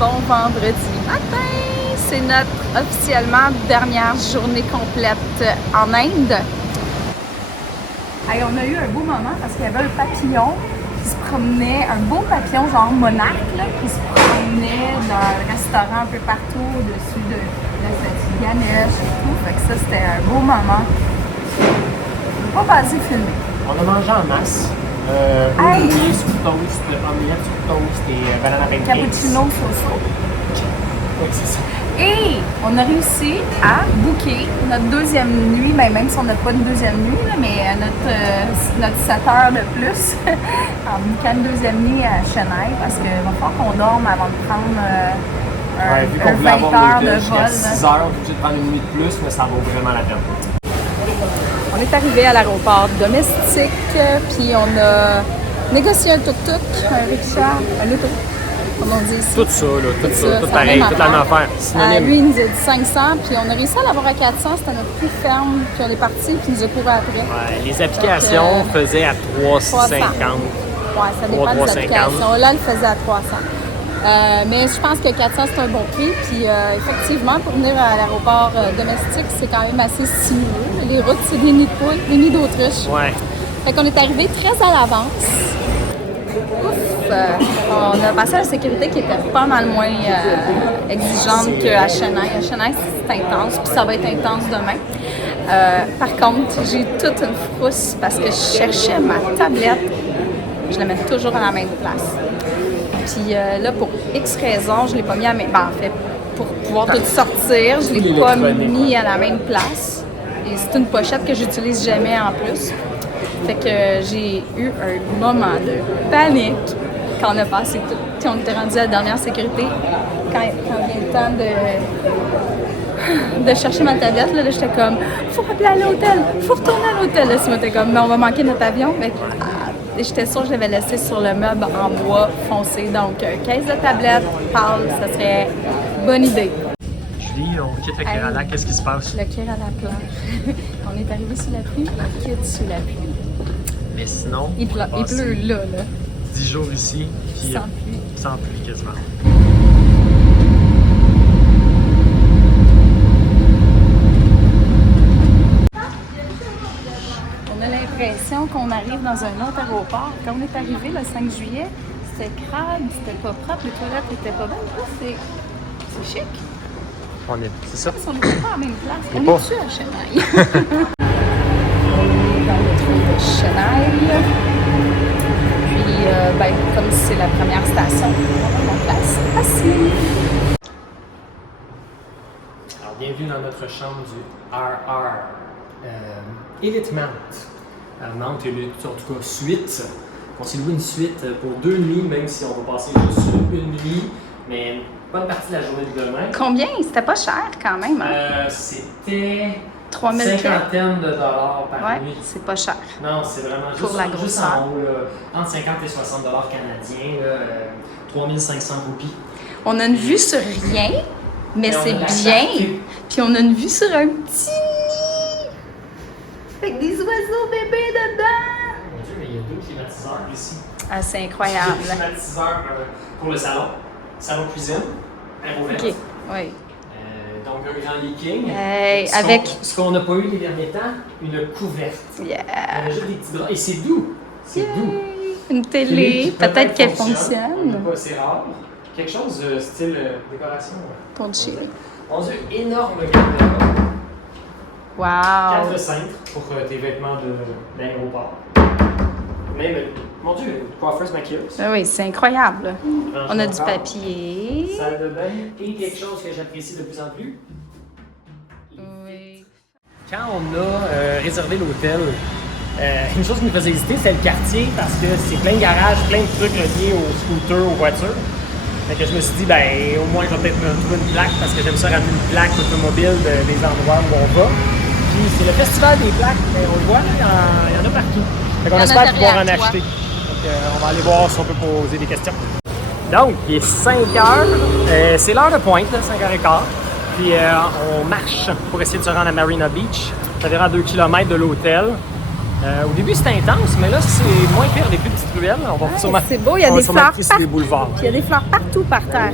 bon vendredi matin. C'est notre officiellement dernière journée complète en Inde. Hey, on a eu un beau moment parce qu'il y avait un papillon qui se promenait, un beau papillon genre monarque là, qui se promenait dans le restaurant un peu partout au-dessus de la statue de Ganesh et tout. Fait que ça, c'était un beau moment. On n'a pas passé filmer. On a mangé en masse. Omelette sur toast, omelette sur toast et banana pancakes. Cappuccino soso. Oui, c'est ça. Et on a réussi à booker notre deuxième nuit, ben même si on n'a pas une deuxième nuit, là, mais notre 7 heures de plus en bookant une deuxième nuit à Chennai parce qu'il va falloir qu'on dorme avant de prendre un 20 heures de vol. 6 heures, on est obligé de prendre une nuit de plus, mais ça vaut vraiment la peine. On est arrivé à l'aéroport domestique, puis on a négocié un tuk-tuk, un rickshaw, un auto. Comme on dit ici. Tout ça, là, tout pareil, toute la même affaire. Synonyme. Lui, il nous a dit 500, puis on a réussi à l'avoir à 400, c'était notre plus ferme, puis on est parti, puis il nous a couru après. Ouais, les applications faisaient à 350. Ouais, ça dépend des applications. Là, elle faisait à 300. Mais je pense que 400, c'est un bon prix, puis effectivement, pour venir à l'aéroport domestique, c'est quand même assez sinueux. Les routes, c'est des nids de poules, des nids d'autruche. Ouais. Fait qu'on est arrivé très à l'avance. On a passé à la sécurité qui était pas mal moins exigeante qu'à Chennai. À Chennai, c'est intense, puis ça va être intense demain. Par contre, j'ai toute une frousse parce que je cherchais ma tablette. Je la mets toujours à la même place. Puis là, pour X raisons, je ne l'ai pas mis à la même... en fait, pour pouvoir tout sortir, je ne l'ai pas mis à la même place. Et c'est une pochette que j'utilise jamais en plus. Fait que j'ai eu un moment de panique quand on a passé tout. Puis on était rendu à la dernière sécurité. Quand vient le temps de chercher ma tablette, là j'étais comme faut appeler à l'hôtel, faut retourner à l'hôtel. Là, Simon était comme mais on va manquer notre avion. Et j'étais sûre que je l'avais laissé sur le meuble en bois foncé. Donc, caisse de tablette, pâle, ça serait une bonne idée. Julie, on quitte le Kerala, qu'est-ce qui se passe? Le Kerala plage. On est arrivé sous la pluie, on quitte sous la pluie. Mais sinon, il pleut là. 10 jours ici, puis sans pluie. Sans pluie quasiment. On a l'impression qu'on arrive dans un autre aéroport. Quand on est arrivé le 5 juillet, c'était crade, c'était pas propre, les toilettes étaient pas bonnes. C'est chic. C'est ça. On n'est pas à la même place. On pas. est-tu à Chennai? On est dans le train de Chennai. Puis, comme c'est la première station, on va prendre place assis. Alors, bienvenue dans notre chambre du RR Elite Mount. Mount Elite, en tout cas, suite. On s'est loué une suite pour 2 nuits, même si on va passer juste une nuit. Mais une bonne partie de la journée de demain. Combien? C'était pas cher quand même. Hein? C'était 3000 cinquantaine de dollars par nuit. C'est pas cher. Non, c'est vraiment pour la juste en haut, là, entre 50 et 60 dollars canadiens, 3500 roupies. On a une vue sur rien, mais c'est bien. Puis on a une vue sur un petit nid. Avec des oiseaux bébés dedans. Mon Dieu, mais il y a 2 climatiseurs ici. Ah, c'est incroyable. 2 climatiseurs pour le salon. Salon cuisine, air ouvert. OK, oui. Donc, un grand leaking. Hey, ce qu'on n'a pas eu les derniers temps, une couverte. Yeah. On a juste des petits draps. Et c'est doux. C'est doux. Une télé, peut-être qu'elle fonctionne. C'est rare. Quelque chose style décoration. Ponché. Mon Dieu, énorme garde-robe. Wow. 4 cintres pour tes vêtements d'aéroport. Même, mon Dieu, coiffeuse maquilleuse. Oui, c'est incroyable. On a du corps, papier. Salle de bain et quelque chose que j'apprécie de plus en plus. Oui. Quand on a réservé l'hôtel, une chose qui nous faisait hésiter, c'était le quartier parce que c'est plein de garages, plein de trucs reliés aux scooters, aux voitures. Fait que je me suis dit, au moins, je vais peut-être me trouver une plaque parce que j'aime ça ramener une plaque automobile des endroits où on va. Puis c'est le festival des plaques, on le voit, il y en a partout. Fait qu'on espère pouvoir en acheter. Donc, on va aller voir si on peut poser des questions. Donc, il est 5 heures. C'est l'heure de pointe, 5h15. Puis on marche pour essayer de se rendre à Marina Beach. Ça verra à 2 km de l'hôtel. Au début, c'était intense, mais là, c'est moins pire des plus petites ruelles. On va sûrement, c'est beau, il y a des fleurs sur les boulevards. Puis il y a des fleurs partout par terre.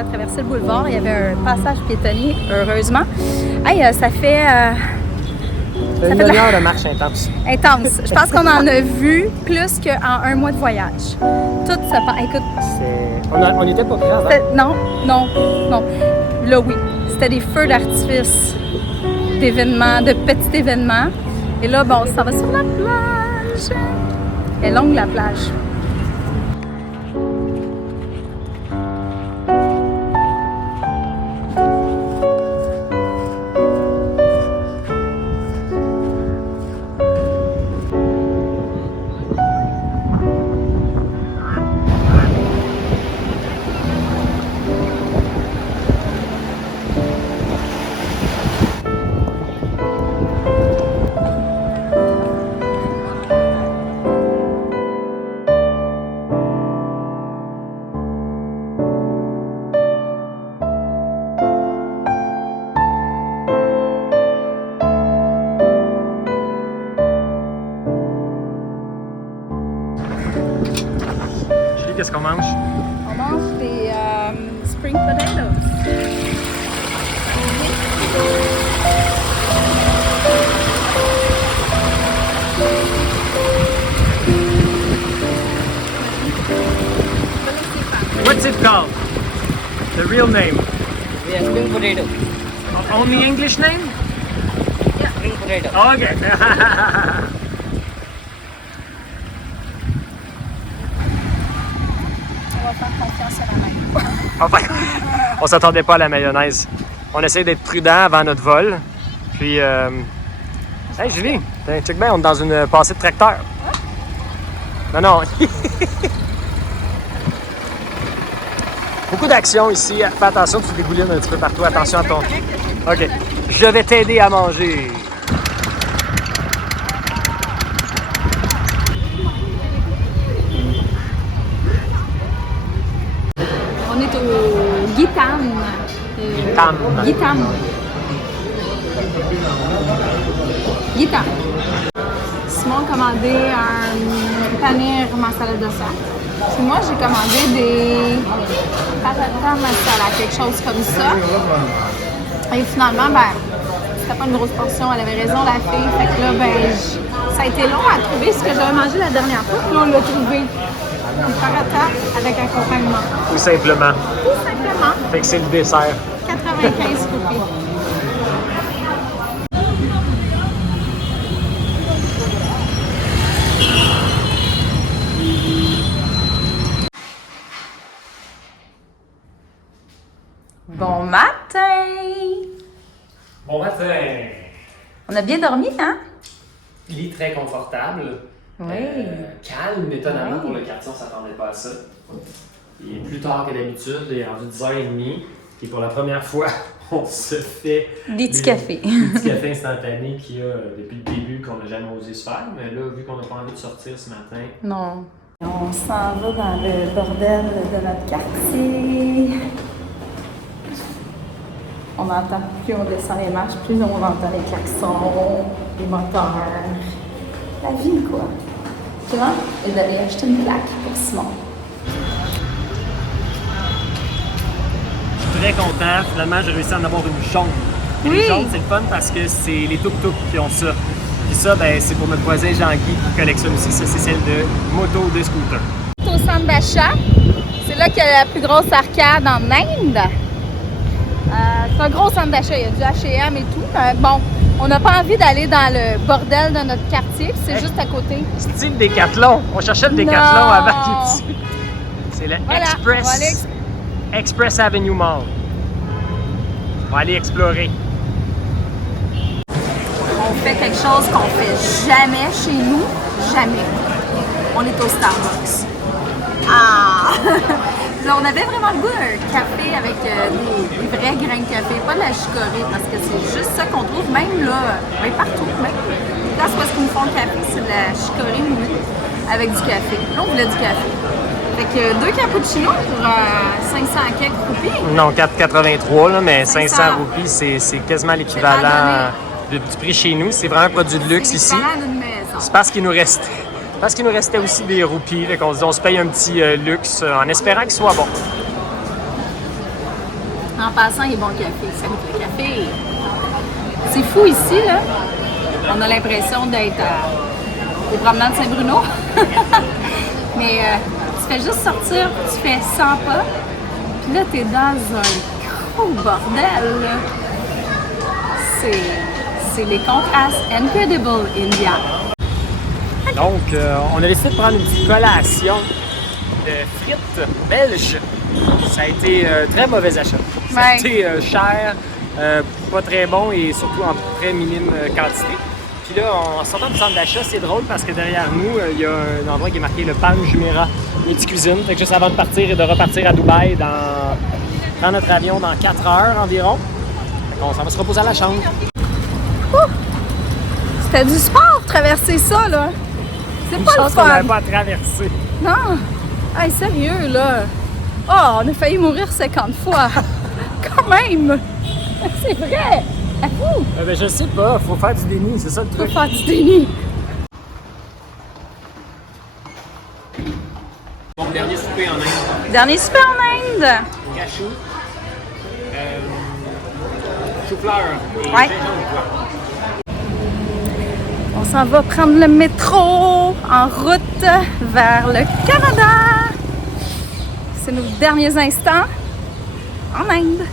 à traverser le boulevard. Il y avait un passage piétonnier, heureusement. Hey, ça fait une demi-heure de marche intense. intense. Je pense qu'on en a vu plus qu'en un mois de voyage. Tout se passe. Écoute, On n'était pas prêts avant. non. Là, oui. C'était des feux d'artifice d'événements, de petits événements. Et là, bon, ça va sur la plage. Elle est longue, la plage. Qu'est-ce qu'on mange? On mange des spring potatoes. What's it called? The real name? We have spring potato. Only English name? Yeah. Spring potato. Okay. On va faire confiance à la main. Enfin, on s'attendait pas à la mayonnaise. On essaie d'être prudent avant notre vol. Puis, hey Julie, check bien, on est dans une passée de tracteur. Non. Beaucoup d'action ici. Fais attention, tu dégoulines un petit peu partout. Attention à ton... OK. Je vais t'aider à manger. On est au Gitane. Gitane. Simon a commandé un paneer masala dosa. Puis moi, j'ai commandé des patata masala, quelque chose comme ça. Et finalement, c'était pas une grosse portion. Elle avait raison, la fille. Fait que là, ça a été long à trouver ce que j'avais mangé la dernière fois. Puis là, on l'a trouvé. Une paratha avec accompagnement. Tout simplement. Tout simplement. Fait que c'est le dessert. 95 roupies. Bon matin! Bon matin! On a bien dormi, hein? Lit très confortable. Oui. Calme, étonnamment, pour le quartier, on s'attendait pas à ça. Il est plus tard que d'habitude, il est rendu 10h30. Et pour la première fois, on se fait Des petits cafés. Des petits cafés instantanés qu'il y a depuis le début qu'on n'a jamais osé se faire. Mais là, vu qu'on n'a pas envie de sortir ce matin... Non. On s'en va dans le bordel de notre quartier. On entend, plus on descend les marches, plus on entend les klaxons, les moteurs. La vie, quoi. Tu vois? Et d'aller acheter une plaque pour Simon. Je suis très content. Finalement, j'ai réussi à en avoir une jaune. Et Oui. les jaunes, c'est le fun parce que c'est les tuk-tuk qui ont ça. Puis ça, c'est pour notre voisin Jean-Guy qui collectionne aussi. Ça, c'est celle de moto de scooter. Au centre d'achat, c'est là qu'il y a la plus grosse arcade en Inde. C'est un gros centre d'achat, il y a du H&M et tout. Bon, on n'a pas envie d'aller dans le bordel de notre quartier, puis c'est juste à côté. Style Décathlon. On cherchait le Décathlon Non. avant qu'il est ici. C'est le Voilà, on va aller Express Avenue Mall. On va aller explorer. On fait quelque chose qu'on fait jamais chez nous, jamais. On est au Starbucks. Ah! Là, on avait vraiment le goût d'un café avec des vrais grains de café, pas de la chicorée, parce que c'est juste ça qu'on trouve, même là, partout. Même là, c'est parce qu'ils nous font le café, c'est de la chicorée mouillée avec du café. Là, on voulait du café. Fait que 2 cappuccinos pour 500 quelques roupies. Non, 4,83 là, mais 500 500 roupies, c'est quasiment l'équivalent du prix chez nous. C'est vraiment un produit de luxe ici. L'équivalent d'une maison. C'est parce qu'il nous restait. Parce qu'il nous restait aussi des roupies. Fait qu'on se dit, on se paye un petit luxe en espérant qu'il soit bon. En passant, il est bon le café. Ça goûte le café. C'est fou ici, là. On a l'impression d'être au promenade Saint-Bruno. Mais tu fais juste sortir, tu fais 100 pas, puis là, t'es dans un gros bordel, là. C'est les contrastes. Incredible India. Donc, on a décidé de prendre une petite collation de frites belges. Ça a été très mauvais achat. Ça a Ouais. été cher, pas très bon et surtout en très minime quantité. Puis là, en sortant du centre d'achat, c'est drôle parce que derrière nous, il y a un endroit qui est marqué le Palm Jumeirah Multicuisine. Fait que juste avant de partir et de repartir à Dubaï dans notre avion dans 4 heures environ. Fait qu'on s'en va se reposer à la chambre. C'était du sport traverser ça, là. C'est Une pas le chance qu'on fun. n'avait pas à traverser. Non! Hey, sérieux, là! Oh, on a failli mourir 50 fois! Quand même! C'est vrai! À fou! Ben, je sais pas, faut faire du déni, c'est ça le Faut truc. faire du déni! Mon dernier souper en Inde. Dernier super en Inde! Cachou, chou-fleur et Ouais. gingembre pois. On s'en va prendre le métro en route vers le Canada. C'est nos derniers instants en Inde.